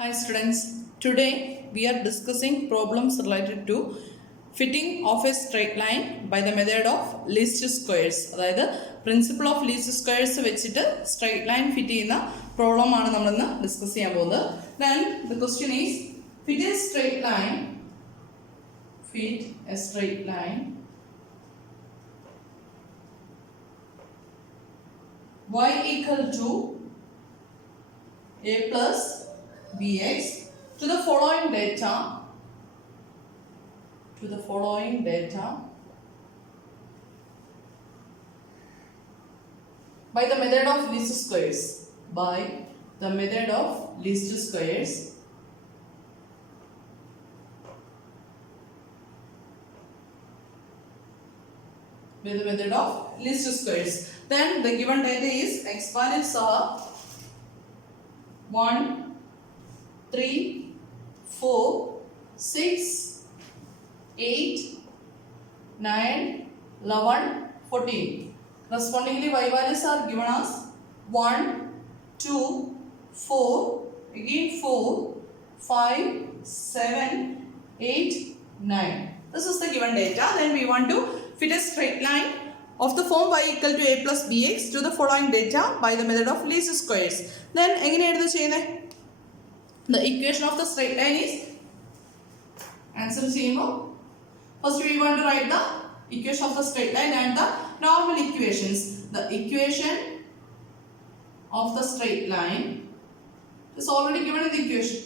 Hi students, today we are discussing problems related to fitting of a straight line by the method of least squares. അതായത് principle of least squares വെച്ചിട്ട് straight line fit ചെയ്യുന്ന പ്രോബ്ലം ആണ് നമ്മളിന്ന് ഡിസ്കസ് ചെയ്യാൻ പോകുന്നത്. Then the question is fit a straight line y equal to a plus bx to the following data by the method of least squares by the method of least squares with the method of least squares. Then the given data is x values are 1, 3, 4, 6, 8, 9, 11, 14. Correspondingly, y values are given as 1, 2, 4, again 4, 5, 7, 8, 9. This is the given data. Then we want to fit a straight line of the form y equal to a plus bx to the following data by the method of least squares. Then എങ്ങനെയായിരുന്നു ചെയ്യുന്നത്? The equation of the straight line is answer ചെയ്യുമ്പോൾ first we want to write the equation of the straight line and the normal equations. The equation of the straight line is already given in the equation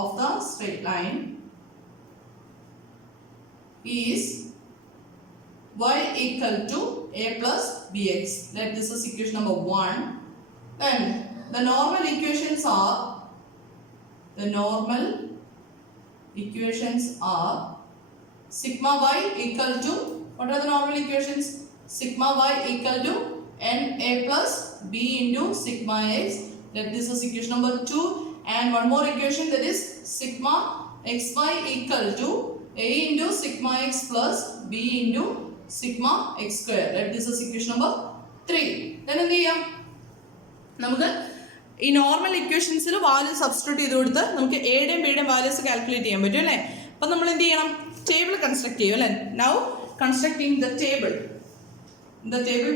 of the straight line is y equal to a plus bx. Let this is equation number 1. Then the normal equations are sigma y equal to, what are the normal equations? Sigma y equal to na plus b into sigma x. Let this is equation number 2. And one more equation, that is sigma xy equal to a into sigma x plus b into sigma x square. Let this is equation number 3. Then എന്ത് ചെയ്യാം, നമുക്ക് ഈ നോർമൽ ഇക്വേഷൻസിൽ value substitute ചെയ്ത് കൊടുത്ത് നമുക്ക് എയുടെയും ബിയുടെയും വാല്യൂസ് കാൽക്കുലേറ്റ് ചെയ്യാൻ പറ്റും അല്ലേ. അപ്പം നമ്മൾ എന്ത് ചെയ്യണം, ടേബിൾ കൺസ്ട്രക്ട് ചെയ്യും അല്ലേ. Now constructing the table. In the table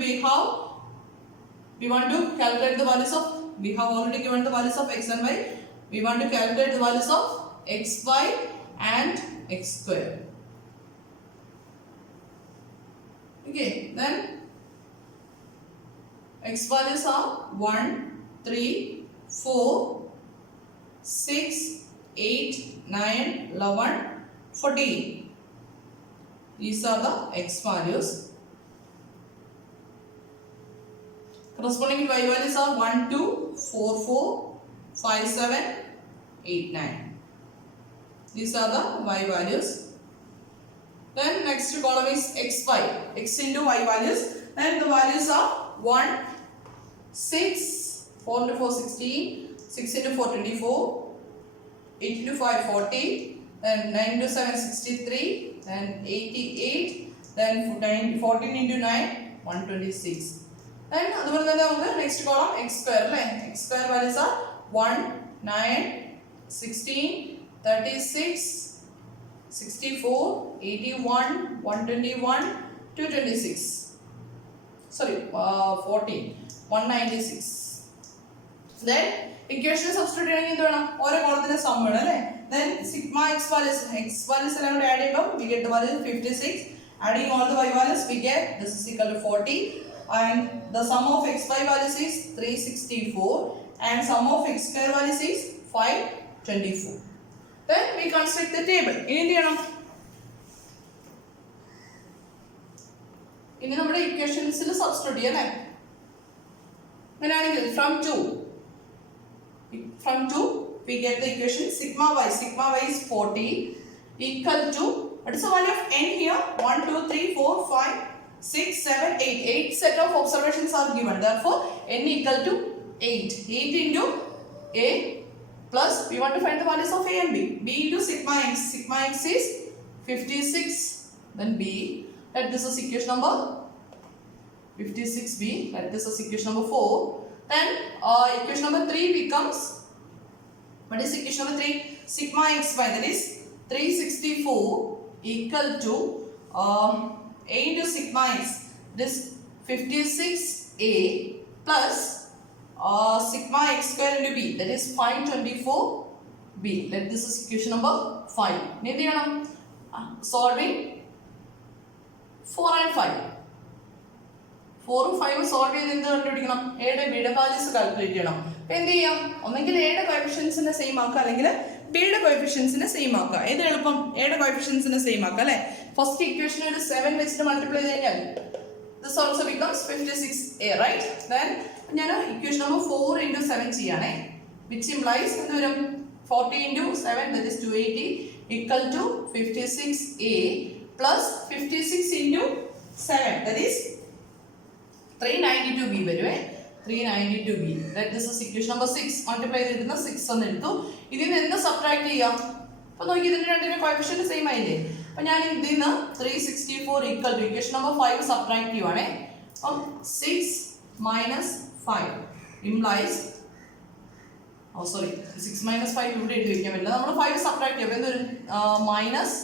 we want to calculate the values of, we have already given the values of x and y. We want to calculate the values of x, y and x square. Okay, then x values are 1, 3, 4, 6, 8, 9, 11, 14. These are the x values. Corresponding y values are 1, 2, 4, 4, 5, 7, 8, 9. These are the y values. Then next column is xy, x into y values. Then the values are 1, 6, 4 into 4 16, 6 into 4 24, 8 into 5 40, then 9 into 7 63, then 88, then 14 into 9 126. Then അതുപോലെ തന്നെ നമുക്ക് next column x square അല്ലേ. x square values are 1, 9, 16, 36, 64, 81, 121, 226. Sorry, 14, 196. Then equation substitute ചെയ്യണമെങ്കിൽ എന്ത് വേണം, ഓരോ കോളത്തിന്റെ സം വേണം അല്ലേ. Then sigma x values എല്ലാം കൂടെ ആഡ് ചെയ്യുമ്പോൾ we get the value 56. Adding all the y values we get this is equal to 40. And the sum of xy values is 364 and sum of x square values is 524. Then we construct the table. ഇനി എന്ത് ചെയ്യണം, ഇനി നമ്മുടെ ഇക്വേഷൻസിൽ സബ്സ്റ്റിറ്റ്യൂട്ട് ചെയ്യാം അല്ലേ. അങ്ങനെയാണെങ്കിൽ from 2 we get the equation sigma y is 40 equal to, what is the value of n here? 1, 2, 3, 4, 5, 6, 7, 8. 8 set of observations are given. Therefore, n equal to 8. 8 into a plus, we want to find the values of a and b. b into sigma x. Sigma x is 56. Then b. Let this is equation number 56b. Let this is equation number 4. Then equation number 3 becomes What is equation number 3? Sigma xy, that is 364 equal to a into sigma x, this 56a plus sigma x square into b, that is 524b. Let this is equation number 5. Solving 4 and 5. 4 ഉം 5 സോൾവ് ചെയ്ത് എന്ത് കണ്ടുപിടിക്കണം? എയുടെ ബിയുടെ values calculate ചെയ്യണം. അപ്പോൾ എന്ത് ചെയ്യാം? ഒന്നെങ്കിൽ എയുടെ കോഎഫിഷ്യൻസിനെ സെയിം ആക്കുക, അല്ലെങ്കിൽ ബിയുടെ കോഎഫിഷ്യൻസിനെ സെയിം ആക്കുക. ഏത് എളുപ്പം? എയുടെ കോഎഫിഷ്യൻസിനെ സെയിം ആക്കുക അല്ലേ? ഫസ്റ്റ് ഇക്വേഷൻ ഒരു 7 വെച്ചിട്ട് മൾട്ടിപ്ലൈ കഴിഞ്ഞാൽ this also becomes 56a, right? Then ഞാൻ ഇക്വേഷൻ നമ്പർ 4 into 7 ചെയ്യണേ, which implies എന്ത് വരും? 40 into 7, that is 280 equal to 56a plus 56 into 7, that is 392b വരുവേ. 392b. Let this is equation number 6. മൾട്ടിപ്ലൈ ചെയ്തിരുന്ന 6 എന്ന് എടുത്തു. ഇതിൽ നിന്ന് എന്ത് സബ്ട്രാക്ട് ചെയ്യാം? അപ്പോൾ നോക്കി, ഇതിന്റെ രണ്ടിന്റെ കോഎഫിഷ്യന്റ് സെയിം ആയില്ലേ? അപ്പോൾ ഞാൻ ഇതിൽ നിന്ന് 364 equal to equation number 5 subtract ചെയ്യുവാണേ. അപ്പം 6 minus 5 implies, oh sorry, 6 minus 5 ഇവിടെ എഴുതി വെക്കാൻ പറ്റില്ല. നമ്മൾ 5 സബ്ട്രാക്ട് ചെയ്യും. അപ്പോൾ എന്തൊരു മൈനസ്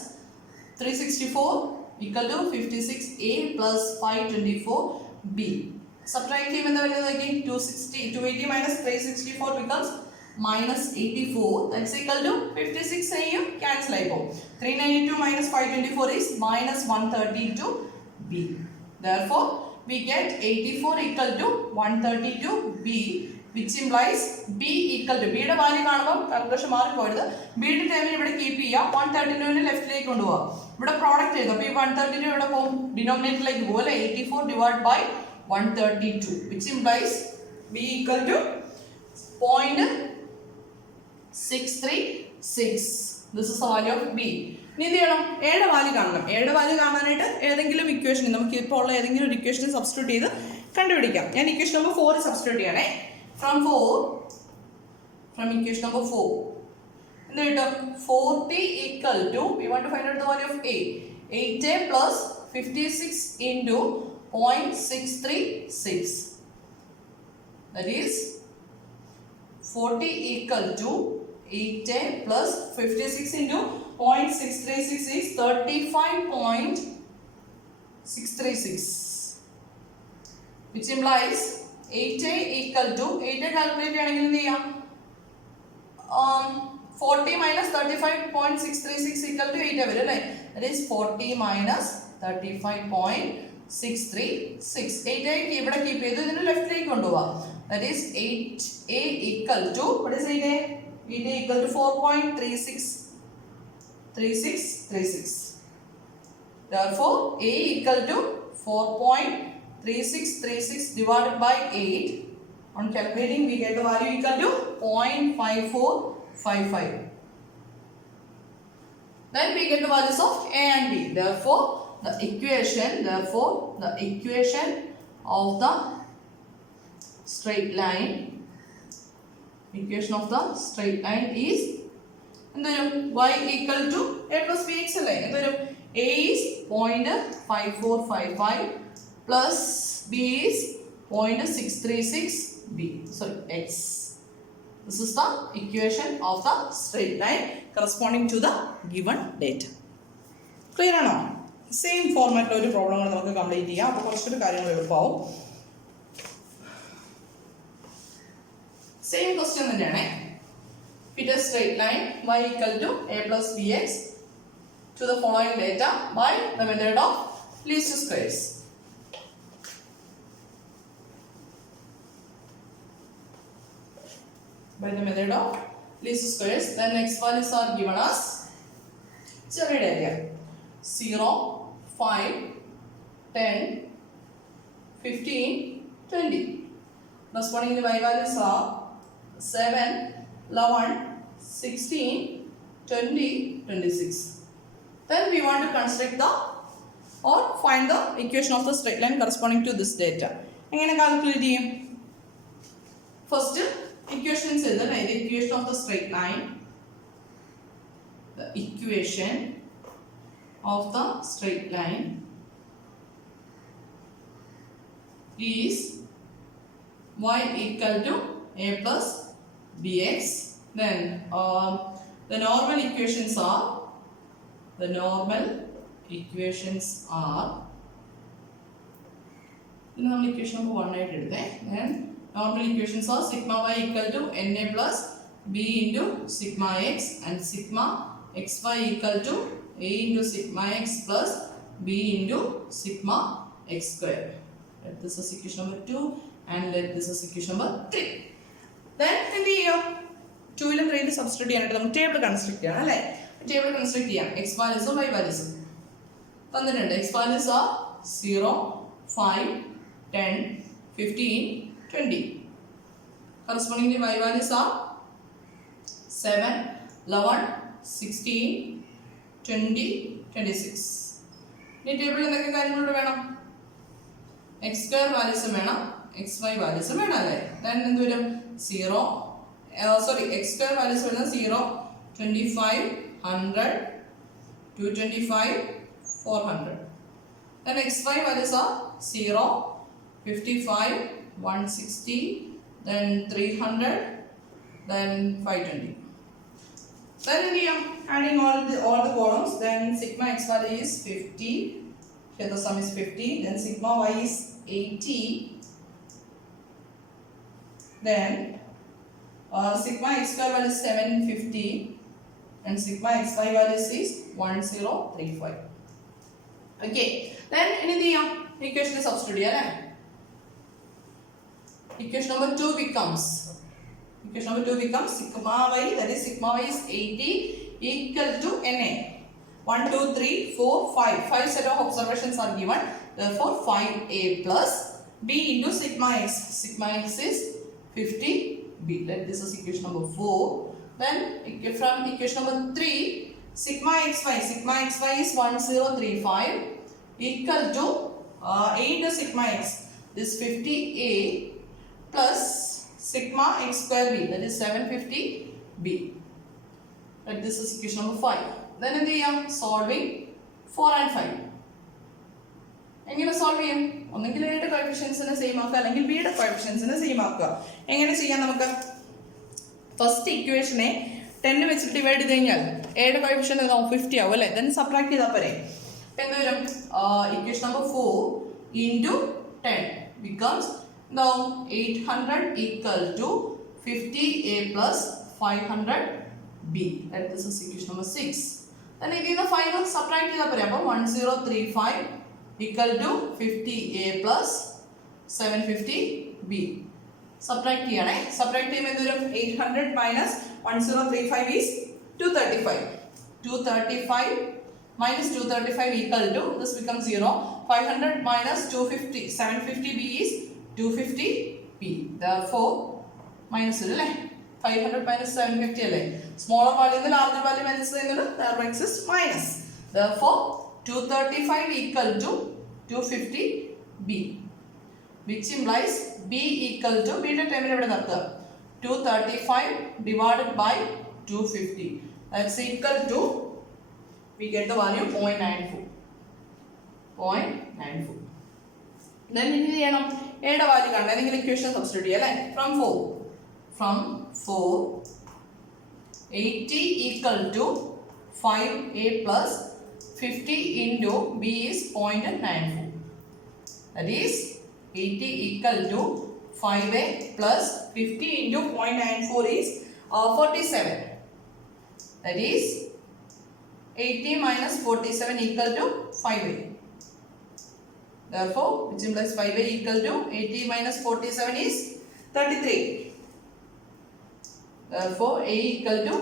364 equal to 56a plus 524b. Subtract ചെയ്യുമ്പോൾ എന്താ വരുന്നത് നോക്കി? 280 minus 364 becomes minus 84. That's equal to 56 ആയും cancel ആയി പോകും. 392 minus 524 is minus 132b. Therefore, we get 84 equal to 132b, which implies b equal to, b യുടെ വാല്യൂ കാണുമ്പോൾ കാൽക്കുലേഷൻ മാറി പോയത്. b യുടെ ടേമിന് ഇവിടെ കീപ്പ് ചെയ്യുക, 132 ലെഫ്റ്റിലേക്ക് കൊണ്ടുപോകാം. ഇവിടെ പ്രോഡക്റ്റ് ചെയ്തു, അപ്പോൾ ഈ 132 ഇവിടെ പോകും, ഡിനോമിനേറ്ററിലേക്ക് പോകും അല്ലേ? 84 divided by 132, which implies b equal to 0.636. This is the value of b. ഇനി എന്ത് ചെയ്യണം? എയുടെ വാല്യൂ കാണണം. എയുടെ വാല്യൂ കാണാനായിട്ട് ഏതെങ്കിലും ഇക്വേഷൻ, നമുക്ക് ഇപ്പോൾ ഉള്ള ഏതെങ്കിലും ഒരു ഇക്വേഷൻ സബ്സ്റ്റിറ്റ്യൂട്ട് ചെയ്ത് കണ്ടുപിടിക്കാം. ഞാൻ ഇക്വേഷൻ നമ്പർ 4 സബ്സ്റ്റിറ്റ്യൂട്ട് ചെയ്യണേ. From equation number 4 എന്ത് കിട്ടും? 40 equal to, we want to find out the value of a. 8a plus 56 into 0.636. That is 40 equal to 8a plus 56 into 0.636 is 35.636, which implies 8a equal to, 8a calculate ചെയ്യണമെങ്കിൽ എന്ത് ചെയ്യാം? 40 minus 35.636 equal to 8 വരും അല്ലേ? That is 40 minus 35.636. 8a ഇവിടെ കീപ്പ് ചെയ്തു, ഇതിന് ലെഫ്റ്റിലേക്ക് കൊണ്ടുപോവാം. That is 8a equal to, what is 8a? 8a equal to 4.3636. Therefore, a equal to 4.3636 divided by 8. On calculating, we get the value equal to 0.5455. Then we get the values of a and b. Therefore, the equation of the straight line, is y equal to a plus bx അല്ലേ? a is 0.5455 plus b is 0.636b. Sorry, x. This is the equation of the straight line corresponding to the given data. Clear ആണോ? സെയിം ഫോർമാറ്റിൽ ഒരു പ്രോബ്ലങ്ങൾ നമുക്ക് കംപ്ലീറ്റ് ചെയ്യാം. അപ്പോൾ കുറച്ചൊരു കാര്യങ്ങൾ എളുപ്പമാവും. സെയിം ക്വസ്റ്റ്യൻ തന്നെയാണ്. Fit a straight line y equal to a plus bx to the following data by the method of least squares. By the method of least squares, then next values are given as generate area 0, 5, 10, 15, 20. Corresponding the y values are 7, 11, 16, 20, 26. Then we want to construct the or find the equation of the straight line corresponding to this data. എങ്ങനെ കാൽക്കുലേറ്റ് ചെയ്യും? First equations is the equation of the straight line. The equation of the straight line is y equal to a plus bx Then the normal equations are then normal equation number 1 ആയിട്ട് എടുത്തേ. Then normal equations are sigma y equal to na plus b into sigma x and sigma xy equal to a into sigma x plus b into sigma x square. Let this is equation number 2 and let this is equation number 3. Then എന്ത് ചെയ്യാം? 2 ലും 3 ലും സബ്സ്റ്റിറ്റ്യൂട്ട് ചെയ്യാനായിട്ട് നമുക്ക് table construct ചെയ്യണം അല്ലേ? Table construct ചെയ്യാം. എക്സ് വാല്യൂസും വൈ വാല്യൂസും തന്നിട്ടുണ്ട്. X values R 0, 5, 10, 15, 20. Correspondingly y values are 7, 11, 16, 20, 26. ഈ ടേബിളിൽ എന്തൊക്കെ കാര്യങ്ങളോട് വേണം? എക്സ് സ്ക്വയർ വാല്യൂസും വേണം, എക്സ് വൈ വാല്യൂസും വേണം അല്ലേ? ദെൻ എന്ത് വരും? 0 എക്സ് സ്ക്വയർ വാല്യൂസ് വരുന്നത് 0, 25, 100, 225, 400. Then xy values are 0, 55, 160, then 300, then 520. Then adding all the columns, then sigma x value is 50. Here the sum is 50. Then sigma y is 80. Then sigma x square value is 750. And sigma xy values is 1035. Okay. Then equation substitute. Equation number 2 becomes sigma y, that is sigma y is 80 equal to na. 1, 2, 3, 4, 5. 5 set of observations are given. Therefore 5a plus b into sigma x. Sigma x is 50b. Let this is equation number 4. Then from equation number 3, sigma xy is 1035 equal to a into sigma x. This 50a plus sigma x square b, that is 750b. Let this is equation number 5. Then in the solving 4 and 5. എങ്ങനെ സോൾവ് ചെയ്യും? ഒന്നെങ്കിൽ എയുടെ കോഎഫിഷ്യൻസിനെ സെയിം ആക്കുക, അല്ലെങ്കിൽ ബിയുടെ കോഎഫിഷ്യൻസിനെ സെയിം ആക്കുക. എങ്ങനെ ചെയ്യാം നമുക്ക്? ഫസ്റ്റ് ഇക്വേഷനെ 10 വെച്ചിട്ട് ഡിവൈഡ് ചെയ്ത് കഴിഞ്ഞാൽ എയുടെ കോഎഫിഷ്യന്റ് 50 ആവും അല്ലേ? ദെൻ സബ്ട്രാക്ട് ചെയ്താൽ പോരെ. എന്ത് വരും? ഇക്വേഷൻ നമ്പർ 4 ഇൻറ്റു 10 becomes now 800 equal to 50a plus 500b. That this is equation number 6. Then again the final subtract ചെയ്താൽ പോരെ. അപ്പോൾ 1035 equal to 50a plus 750b. Subtract ചെയ്യണേ. സബ്ട്രാക്ട് ചെയ്യുമ്പോൾ എന്ത് വരും? 800 minus 1035 is 235. 235 minus 235 equal to, this becomes 0. 500 minus 250, 750b is 250p. Therefore minus അല്ലേ? 500 minus 750 അല്ലേ? Smaller value നിന്ന് larger value minus ചെയ്യുന്നത്, therefore exists minus. Therefore 235 equal to 250b, which implies b equal to, b യുടെ ടേമിൽ ഇവിടെ നിർത്തുക, 235 divided by 250. That's equal to, we get the value 0.94. 0.94. Then എന്ത് ചെയ്യണം? എയുടെ വാല്യൂ കണ്ട ഏതെങ്കിലും ഇക്വേഷൻ സബ്സ്റ്റിറ്റ്യൂട്ട് ചെയ്യാം അല്ലേ? From 4 80 equal to 5a plus 50 into b is 0.94. That is 80 equal to 5a plus 50 into 0.94 is 47. That is 80 minus 47 equal to 5a. Therefore, which implies 5a equal to 80 minus 47 is 33. Therefore, a equal to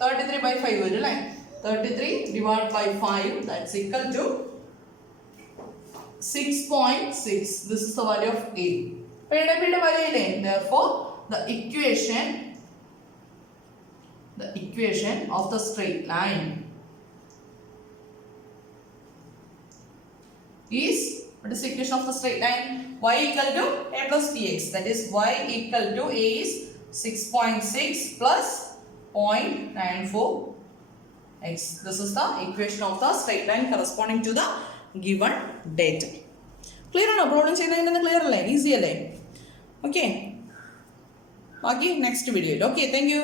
33 by 5 വരും അല്ലേ? 33 divided by 5, that's equal to 6.6. This is the value of a. Payda value ഇല്ലേ? Therefore, the equation of the straight line is, what is the equation of the straight line? Y equal to a plus bx. That is y equal to a is 6.6 plus 0.94x. This is the equation of the straight line corresponding to the given data. Clear ആണോ? പ്രോബ്ലം ചെയ്യുന്നതിന് ക്ലിയർ അല്ലേ? ഈസി അല്ലേ? ഓക്കെ, ബാക്കി നെക്സ്റ്റ് വീഡിയോയിൽ. Okay, thank you.